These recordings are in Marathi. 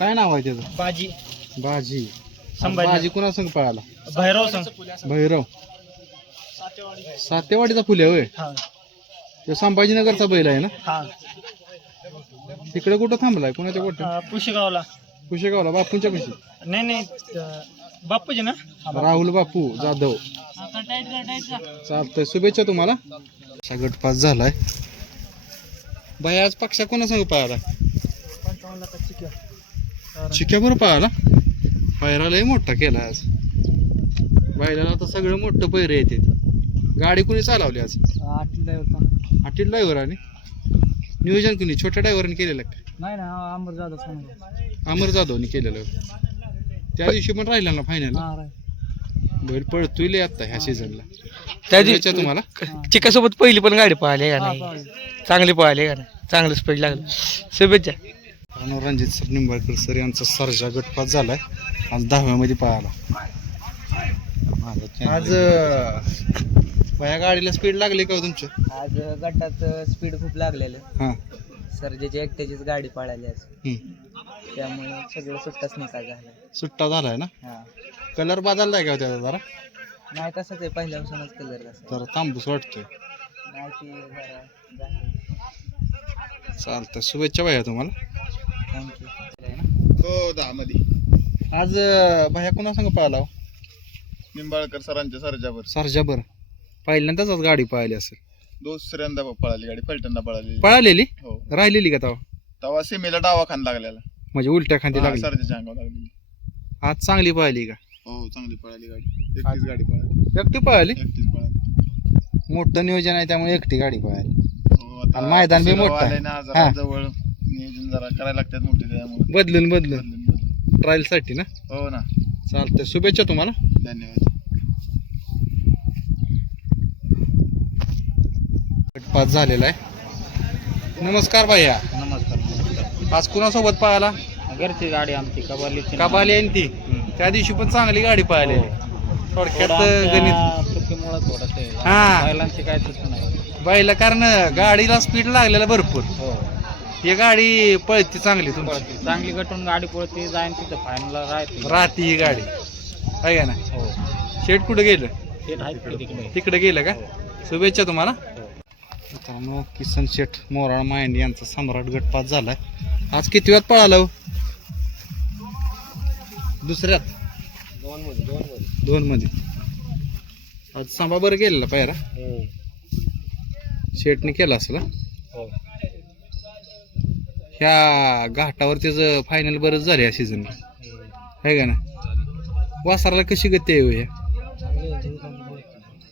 काय नाव आहे त्याचं? बाजी. बाजी. संभाजी. बाजी कुणा संग पळाला? भैरव संघ भैरव. सातेवाडीचा फुले होय? हा. तो संभाजीनगरचा बैल आहे ना? हा. तिकडे कुठं थांबलाय? कुणाच्या कुठं अं, पुशेगावला. कुशेगावला बापूंच्या पैसे नाही नाही अं, बापूजी ना? राहुल बापू जाधव. चालतंय शुभेच्छा तुम्हाला. असा गटपास झालाय. बाई आज पक्षा कोणा संग पळाला चिक्या बरं पळाला पायरा लय मोठा केला आज. बैलाला आता सगळं मोठं पैर येते गाडी कुणी चालवली आज? आठी ड्रायव्हर आणि? नियोजन कुणी? छोट्या ड्रायव्हरने केलेलं का? नाही ना अमर जाधव अमर जाधवनी केलेलं. त्या दिवशी पण राहिला ना फायनल बैल पळतोय लय आता ह्या सीझनला त्या शुभेच्छा तुम्हाला. चिकासोबत पहिली पण गाडी पळाली का नाही? चांगली पळाली का नाही? चांगलं स्पीड लागलं. शुभेच्छा. मित्रांनो, रणजित सर निंबाळकर सर यांचा सर्जा गटपास झालाय. आज दहाव्यामध्ये पळाला. आज या गाडीला स्पीड लागली का हो तुमच्या आज गटात स्पीड खूप लागलेलं. हा. सर्जेची एकट्याचीच गाडी पळाली आज. हम्म. त्यामुळे सगळं सुट्टाच निकाल झाला. सुट्टा झालाय ना? हा. कलर बदललाय का हो त्याचा जरा? नाही तसंच आहे. पहिल्यापासूनच कलर तसा जरा तांबूस वाटतोय. नाही ती जरा झाली. चालतंय. शुभेच्छा भैया तुम्हाला. हो दहा मध्ये आज भैया कोणा संग पळाला हो? निंबाळकर सरांच्या सरजावर सर्जा बरं पहिल्यांदाच आज गाडी पळाली असेल. दुसऱ्यांदा पळाली गाडी पलटणला पळाली. पळालेली? हो. राहिलेली का तेव्हा? तेव्हा सीमेला डावा खान लागलेला. म्हणजे उलट्या खांदी लागली. सरजाच्या अंगावर लागलेली. आज चांगली पळाली का? हो चांगली पळाली गाडी. एकटीच गाडी पळाली. एकटी पळाली? एकटीच पळाली. मोठं नियोजन आहे त्यामुळे एकटी गाडी पळाली. हो, मैदान बी मोठं. जवळ. नियोजन जरा करायला लागतात मोठे त्यामुळे. बदलून बदलून. बदलून बदलून. ट्रायलसाठी ना? हो ना. चालतंय. शुभेच्छा तुम्हाला. धन्यवाद. पास झालेला आहे. नमस्कार भैया. नमस्कार आज कुणासोबत पळाला? घरची गाडी आमची कबाली कबाली आणि ती. त्या दिवशी पण चांगली गाडी पळाली थोडक्यात गणित. चुकीमुळे हा. बैलांची काय चुकी नाही. बाईला कारण गाडीला स्पीड लागलेला भरपूर. हो. ही गाडी पळती चांगली तुमची. पळते. चांगली गटून गाडी पळते जाईन तिथं फायनल राहते. राहती ही गाडी. आहे का ना हो. शेट कुठं गेलं? ते राहते तिकडे तिकडे. गेलं का? शुभेच्छा तुम्हाला. मित्रांनो किसन शेठ मोराळ मायंड यांचा सम्राट गटपात झालाय. आज किती वेळात पळाला हो? दुसऱ्यात? दोन मध्ये दोन मध्ये. दोन मध्ये. आज सांबा बरं गेलेला पायरा. शेटने केला असेल हा? हो. ह्या घाटावर त्याचं फायनल बरंच झालं या सीझनला आहे का ना? वासराला कशी गती आहे हो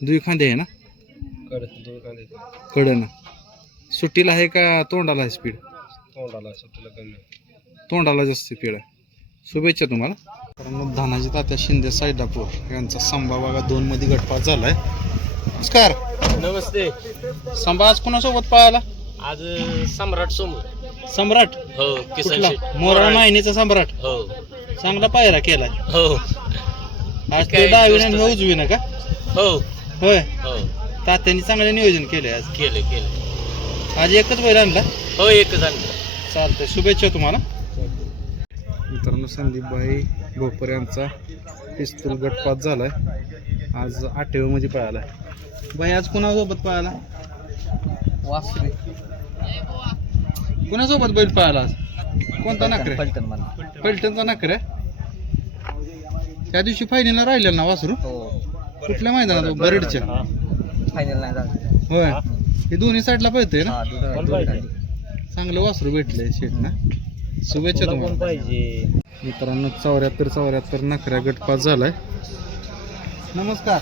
दुई खांदे आहे ना? कडं ना सुट्टीला आहे का तोंडाला आहे स्पीड तोंडाला जास्त स्पीड आहे. शुभेच्छा तुम्हाला. कारण धानाजी तात्या शिंदे सायदापूर यांचा संभा बघा दोन मध्ये गटपात झालाय. नमस्कार. नमस्ते. संभा आज कोणासोबत पळाला आज सम्राट समोर सम्राट? हो कुठला? मोराळ माहिनीचा सम्राट. हो. चांगला पायरा केलाय हो. आज ते काय डावीने गोष्ट आणि उजवीनं का? हो. होय. हो. तात्यांनी चांगलं नियोजन केलंय आज. केले केले आज एकच बैल आणला? हो एक झालं चालतंय. शुभेच्छा तुम्हाला. मित्रांनो संदीपभाई भोपर यांचा पिस्तूल गटपात झालाय. आज आठव्या मध्ये पळाला भाई आज कुणासोबत पळाला? वासरे. कुणासोबत बैल पळाला आज? कोणता नखरे? पलटण मला पलटणचा नखरे? त्या दिवशी फायनलला राहिलेला ना वासरू? हो. कुठल्या मैदानात? बरडच्या. फायनल नाही झालं. होय. हे दोन्ही साईडला पळतंय ना? हा दोन- दोन गाडी. चांगलं वासरू भेटलंय शेट ना? शुभेच्छा तुम्हाला. पाहिजे? मित्रांनो चौऱ्याहत्तर चौऱ्याहत्तर नखऱ्या गटपास झालाय. नमस्कार.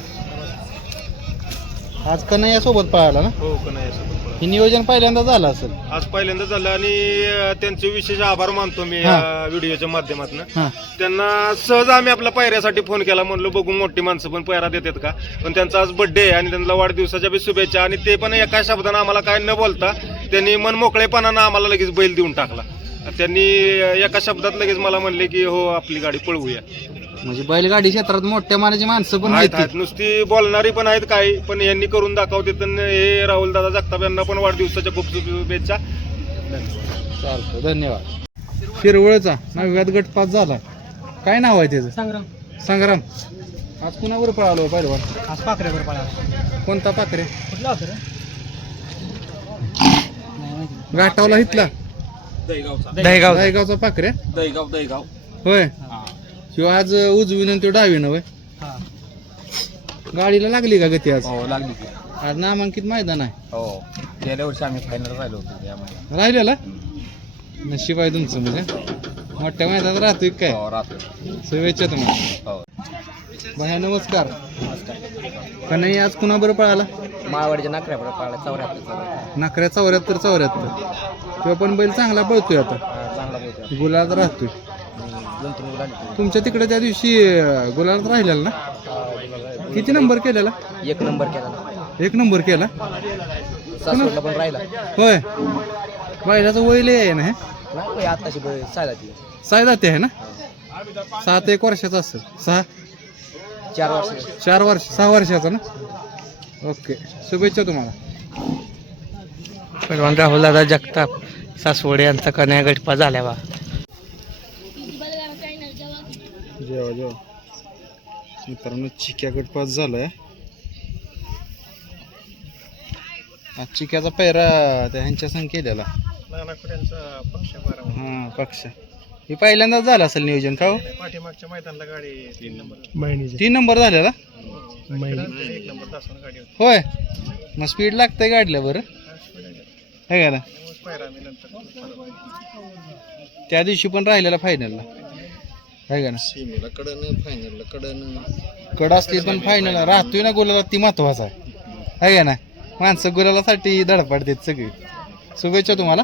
आज कन्हैया सोबत पळाला ना? हो कन्हैयासोबत. पळा. हे नियोजन पहिल्यांदा झालं असेल. आज पहिल्यांदा झालं आणि अं, त्यांचे विशेष आभार मानतो मी. या व्हिडिओच्या माध्यमातून. हा. त्यांना सहज आम्ही आपल्या पायऱ्यासाठी फोन केला म्हणलो बघू मोठी माणसं पण पायरा देतात का? पण त्यांचा आज बर्थडे आहे आणि त्यांना वाढदिवसाच्या बी शुभेच्छा आणि ते पण एका शब्दानं आम्हाला काय न बोलता त्यांनी मन मोकळेपणानं आम्हाला लगेच बैल देऊन टाकला. त्यांनी अं, एका शब्दात लगेच मला म्हणले की हो आपली गाडी पळवूया. म्हणजे बैलगाडी क्षेत्रात मोठ्या मानाची माणसं पण आहेत आहेत आहेत. नुसती बोलणारी पण आहेत काही पण यांनी करून दाखवते तर हे राहुल दादा जगताप यांना पण वाढदिवसाच्या खूप शुभेच्छा. चालतं धन्यवाद. शिरवळचा नव्यात गट पास झाला काय नाव आहे त्याचं? संग्राम. संग्राम. आज कुणावर पळालो पहिलवान? आज पाकऱ्यावर पळा कोणता पाखरे कुठला होतं रे? गाठावला इथला. दहेगाव दहेगावचा पाखरे दहीगाव दहीगाव. होय. किंवा आज उजवीनं तो डावीनं होय. हा. गाडीला लागली का गती आज? हो लागली की. आज नामांकित मैदान आहे. हो. गेल्या वर्षी आम्ही फायनल राहिलो होतो त्यामध्ये. राहिलेला? नशीब आहे तुमचं म्हणजे. मोठ्या मैदानात राहतोय काय? हो राहतो शुभेच्छा तुम्हाला. हो. भया नमस्कार. का नाही आज कुणाबरोबर पळाला? माळवाडीच्या नाकऱ्यावर पळा चौऱ्याहत्तर नकऱ्या चौऱ्याहत्तर चौऱ्याहत्तर. किंवा पण बैल चांगला पळतोय आता. चांगला बोलतो गुलाबात राहतोय. दोन तीन मुलांनी तुमच्या तिकडे त्या दिवशी अं, गुलाबात राहिलेला ना? किती नंबर केलेला? एक नंबर केला एक नंबर केला? सासवडला पण राहिला. होय. बैलाचं वय लय आहे ना हे? नाही होय, आत्ताशी बळ सायला ती साय जाते आहे ना? सात एक वर्षाचा असेल. सहा? चार वर्ष. चार वर्ष सहा वर्षाचा ना? ओके. शुभेच्छा तुम्हाला. पहिलवान राहुल दादा जगताप सासवडे यांचा कन्या गटपा झाल्या बा. जेवा जेवा मित्रांनो चिक्या गट पास झालाय. आज चिक्याचा पैरा त्या ह्यांच्या संग केलेला. हा पक्ष. हे पहिल्यांदाच झालं असेल नियोजन का हो? पाठीमागच्या मैदानाला गाडी तीन नंबर. तीन नंबर झालेला? एक नंबर तासावर गाडी होती. होय. मग स्पीड लागतंय गाडीला बरं. है का ना? पायरा मी नंतर. त्या दिवशी पण राहिलेला फायनलला है का ना? सीमेला कडन फायनलला कडन. कड असली पण फायनल राहतोय ना गुलाला ती महत्त्वाचा आहे. है का ना माणसं गुलालासाठी धडपडतात सगळी. शुभेच्छा तुम्हाला.